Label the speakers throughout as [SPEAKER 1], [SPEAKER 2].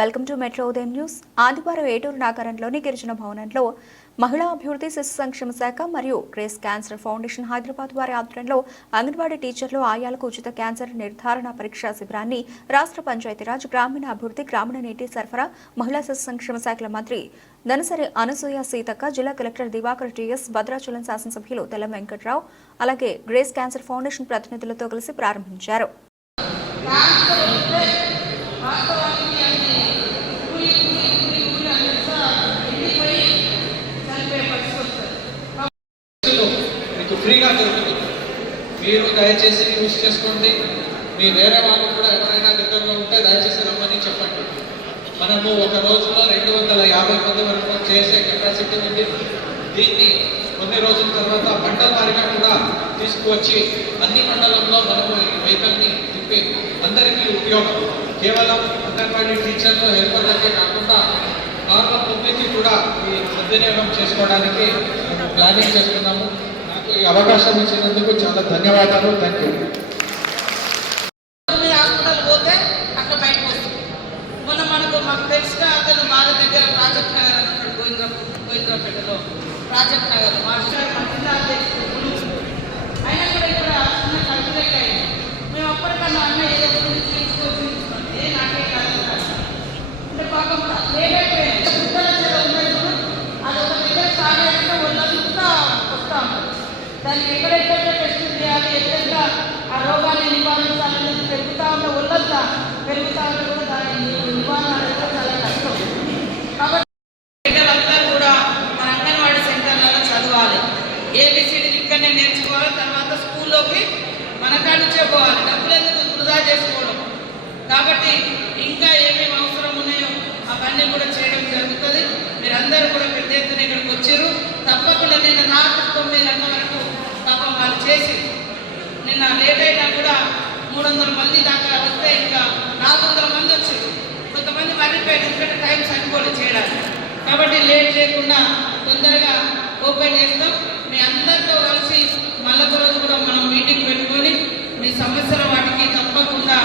[SPEAKER 1] Welcome to metro ఉదయం news. ఆదివారం ఏటూరు నాగారంలోని గిరిజన భవనంలో మహిళా అభివృద్ధి శిశు సంక్షేమ శాఖ మరియు గ్రేస్ క్యాన్సర్ ఫౌండేషన్ హైదరాబాద్ వారి ఆధ్వర్యంలో అంగన్వాడీ టీచర్లు ఆయాలకు ఉచిత క్యాన్సర్ నిర్ధారణ పరీక్షా శిబిరాన్ని రాష్ట్ర పంచాయతీరాజ్ గ్రామీణ అభివృద్ధి గ్రామీణ నీటి సరఫరా మహిళా శిశు సంక్షేమ శాఖల మంత్రి దనసరి అనసూయ సీతక్క జిల్లా కలెక్టర్ దివాకర్ టీఎస్ భద్రాచలం శాసనసభ్యులు తెల్ల వెంకట్రావు అలాగే గ్రేస్ క్యాన్సర్ ఫౌండేషన్ ప్రతినిధులతో కలిసి ప్రారంభించారు
[SPEAKER 2] లో మీకు ఫ్రీగా దొరుకుతుంది. మీరు దయచేసి యూజ్ చేసుకోండి. మీ వేరే వాళ్ళు కూడా ఎవరైనా దగ్గరలో ఉంటే దయచేసి రమ్మని చెప్పండి. మనము ఒక రోజులో రెండు వందల యాభై మంది వరకు చేసే కెపాసిటీ ఉంది. దీన్ని కొన్ని రోజుల తర్వాత మండల వారిగా కూడా తీసుకువచ్చి అన్ని మండలంలో మనము ఈ వెహికల్ని తిప్పి అందరికీ ఉపయోగం. కేవలం అంగన్వాడీ టీచర్లు హెల్పర్లకే కాకుండా నార్మల్ పబ్లిక్ కూడా ఈ సద్వినియోగం చేసుకోవడానికి ప్లానింగ్ చేస్తున్నాము. ఈ అవకాశం ఇచ్చినందుకు చాలా ధన్యవాదాలు. థ్యాంక్ యూ
[SPEAKER 3] హాస్పిటల్ పోతే అక్కడ బయటకు వస్తుంది. మొన్న మనకు మాకు తెలిసిన అతను మా దగ్గర ప్రాజెక్ట్ నగర్ అని గోవింద్ర గోవింద్రపేటలో ప్రాజెక్ట్ నగర్ మా అయినా కూడా ఇక్కడ చిన్న కల్పిలేక మేము అప్పటికన్నా అన్న ఏదో గురించి తీసుకొచ్చి చూసుకుంటే నాకే కాదు కాదు. అంటే పాపం లేట్ అయిపోయింది బుద్ధల చెర ఉన్నది కూడా అది ఒక దగ్గర స్టార్ట్ అయ్యాక వాళ్ళంతా వస్తా ఉంటారు దానికి ఎక్కడెక్కడ టెస్ట్ చేయాలి ఎక్కడ ఆ రోగాన్ని నివారించాలనేది పెరుగుతా ఉన్న ఒళ్ళంతా పెరుగుతా ఉంటే కూడా దాని నివారణ చాలా కష్టం కాబట్టి బిడ్డలందరూ కూడా మన అంగన్వాడీ సెంటర్లలో చదవాలి. ఏబిసిడి ఇక్కడనే నేర్చుకోవాలి తర్వాత స్కూల్లోకి మన కాడి నుంచే పోవాలి. డబ్బులు ఎందుకు వృధా చేసుకోవడం? కాబట్టి ఇంకా ఏమేమి అవసరం ఉన్నాయో అవన్నీ కూడా చేయడం జరుగుతుంది. మీరందరూ కూడా పెద్ద ఎత్తున ఇక్కడికి వచ్చారు. తప్పకుండా నిన్న రాత్రి తొమ్మిది గంటల వరకు పాపం వాళ్ళు చేసి నిన్న లేట్ అయినా కూడా మూడు వందల మంది దాకా వస్తే ఇంకా నాలుగు వందల మంది వచ్చారు. కొంతమంది మర్రిపోయారు ఎందుకంటే టైం సరిపోలేదు చేయడానికి. కాబట్టి లేట్ చేయకుండా తొందరగా ఓపెన్ చేస్తాం. మీ అందరితో కలిసి మళ్ళొక రోజు కూడా మనం మీటింగ్ పెట్టుకొని మీ సమస్యల వాటికి తప్పకుండా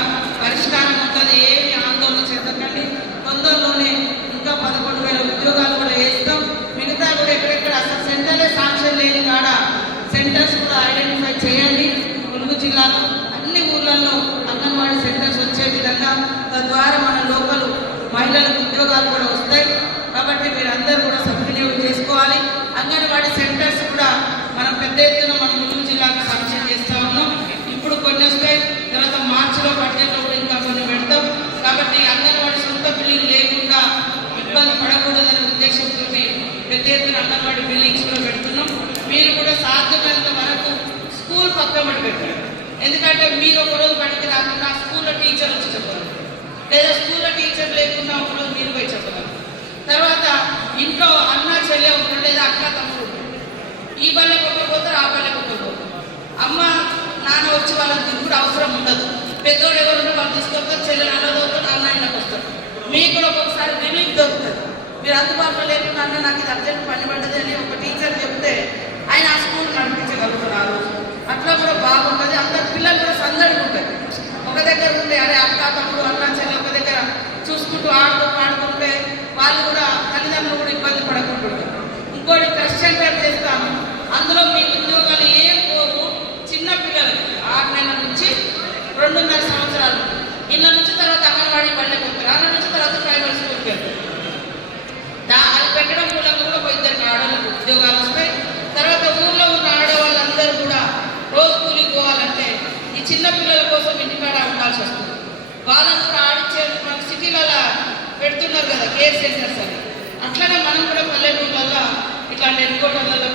[SPEAKER 3] పరిష్కారం ఉంటుంది ఏమి ఆందోళన చెందకండి తొందరలోనే ఇంకా పదకొండు వేల ఉద్యోగాలు కూడా వేస్తాం మిగతా కూడా ఎక్కడెక్కడ అసలు సెంటర్లే సాంక్షన్ లేని కాడ సెంటర్స్ కూడా ఐడెంటిఫై చేయండి. ములుగు అన్ని ఊర్లలో అంగన్వాడీ సెంటర్స్ వచ్చే విధంగా తద్వారా మన లోకల్ మహిళలకు ఉద్యోగాలు కూడా వస్తాయి. కాబట్టి మీరందరూ కూడా సద్వినియోగం చేసుకోవాలి. అంగన్వాడీ సెంటర్స్ కూడా మనం పెద్ద ఎత్తున మన ములుగు జిల్లాకు పరిచయం చేస్తా ఉన్నాం. ఇప్పుడు కొన్ని వస్తాయి తర్వాత మార్చిలో బడ్జెట్లో కూడా ఇంకా కొన్ని పెడతాం. కాబట్టి అంగన్వాడీ సొంత బిల్డింగ్ లేకుండా ఇబ్బంది పడకూడదనే ఉద్దేశంతో పెద్ద ఎత్తున అంగన్వాడీ బిల్డింగ్స్ కూడా పెడుతున్నాం. మీరు కూడా సాధ్యమైనంత వరకు స్కూల్ పక్కన పెట్టారు ఎందుకంటే మీరు ఒక రోజు బడికి రాకుండా స్కూల్లో టీచర్ వచ్చి చెప్పారు లేదా స్కూల్లో టీచర్ లేకుండా ఒక రోజు మీరు పోయి చెప్పగలరు. తర్వాత ఇంట్లో అన్న చెల్లె ఉంటారు లేదా అక్క తమ్ముడు ఈ బల్లెకి ఒకరు పోతారు ఆ బల్లెకి ఒకరు పోతారు. అమ్మ నాన్న వచ్చి వాళ్ళకి దిగుడు అవసరం ఉండదు. పెద్దోడు ఎవరు ఉంటే వాళ్ళు తీసుకొస్తారు చెల్లెలు అన్న దొరుకుతారు అన్న ఇంట్లోకి వస్తారు. మీకు కూడా ఒక్కొక్కసారి రిలీఫ్ దొరుకుతుంది. మీరు అందుబాటులో లేకుండా అన్న నాకు ఇది అర్జెంట్ పని పడ్డది అని ఒక టీచర్ చెప్తే ఆయన ఆ స్కూల్ నడిపించగలుగుతారు ఆ రోజు. అట్లా కూడా బాగుంటుంది అందరు పిల్లలు కూడా సందడిగా ఉంటాయి ఒక దగ్గర ఉంటే అరే అక్క తమ్ముడు అన్న చెల్లి ఒక దగ్గర చూసుకుంటూ ఆడుతూ పాడుతుంటే వాళ్ళు కూడా తల్లిదండ్రులు కూడా ఇబ్బంది పడకుంటుంటారు ఇంకోటి ప్రెస్ సెంటర్ చేస్తాము. అందులో మీ ఉద్యోగాలు ఏ పోవు చిన్న పిల్లలకి ఆరు నెలల నుంచి రెండున్నర సంవత్సరాలు. ఇళ్ళ నుంచి తర్వాత అంగన్వాడీ బళ్ళకి పోతారు ఆరు నుంచి తర్వాత ప్రైమరీ స్కూల్కి దా అది పెట్టడం మూలంగా కూడా ఒక ఇద్దరికి ఆడవాళ్ళకి ఉద్యోగాలు వస్తాయి. తర్వాత ఊర్లో ఉన్న ఆడవాళ్ళందరూ కూడా రోజు కూలికి పోవాలంటే ఈ చిన్న పిల్లల కోసం ఇంటికాడ ఉండాల్సి వస్తుంది. వాళ్ళని కూడా ఆడిచ్చే మన సిటీలలో పెడుతున్నారు కదా కేర్ సెంటర్స్ అని. అట్లనే మనం కూడా పల్లెటూళ్ళల్లో ఇట్లాంటి హెడ్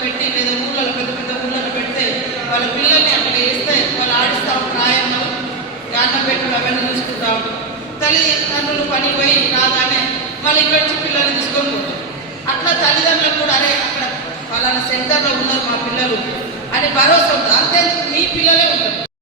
[SPEAKER 3] పెట్టి లేదా ఊళ్ళలో పెద్ద పెద్ద ఊళ్ళలో పెడితే వాళ్ళ పిల్లల్ని అక్కడ వేస్తే వాళ్ళు ఆడిస్తూ ఉంటారు. ఆయమ్మలు పెట్టి అవన్నీ చూసుకుంటా ఉంటారు. తల్లిదండ్రులు పని పోయి రాగానే మళ్ళీ ఇక్కడ నుంచి పిల్లల్ని తీసుకొని అట్లా తల్లిదండ్రులు కూడా అరే అక్కడ వాళ్ళ సెంటర్లో ఉన్నారు మా పిల్లలు అని భరోసా ఉంటుంది. అంతే మీ పిల్లలే ఉంటారు.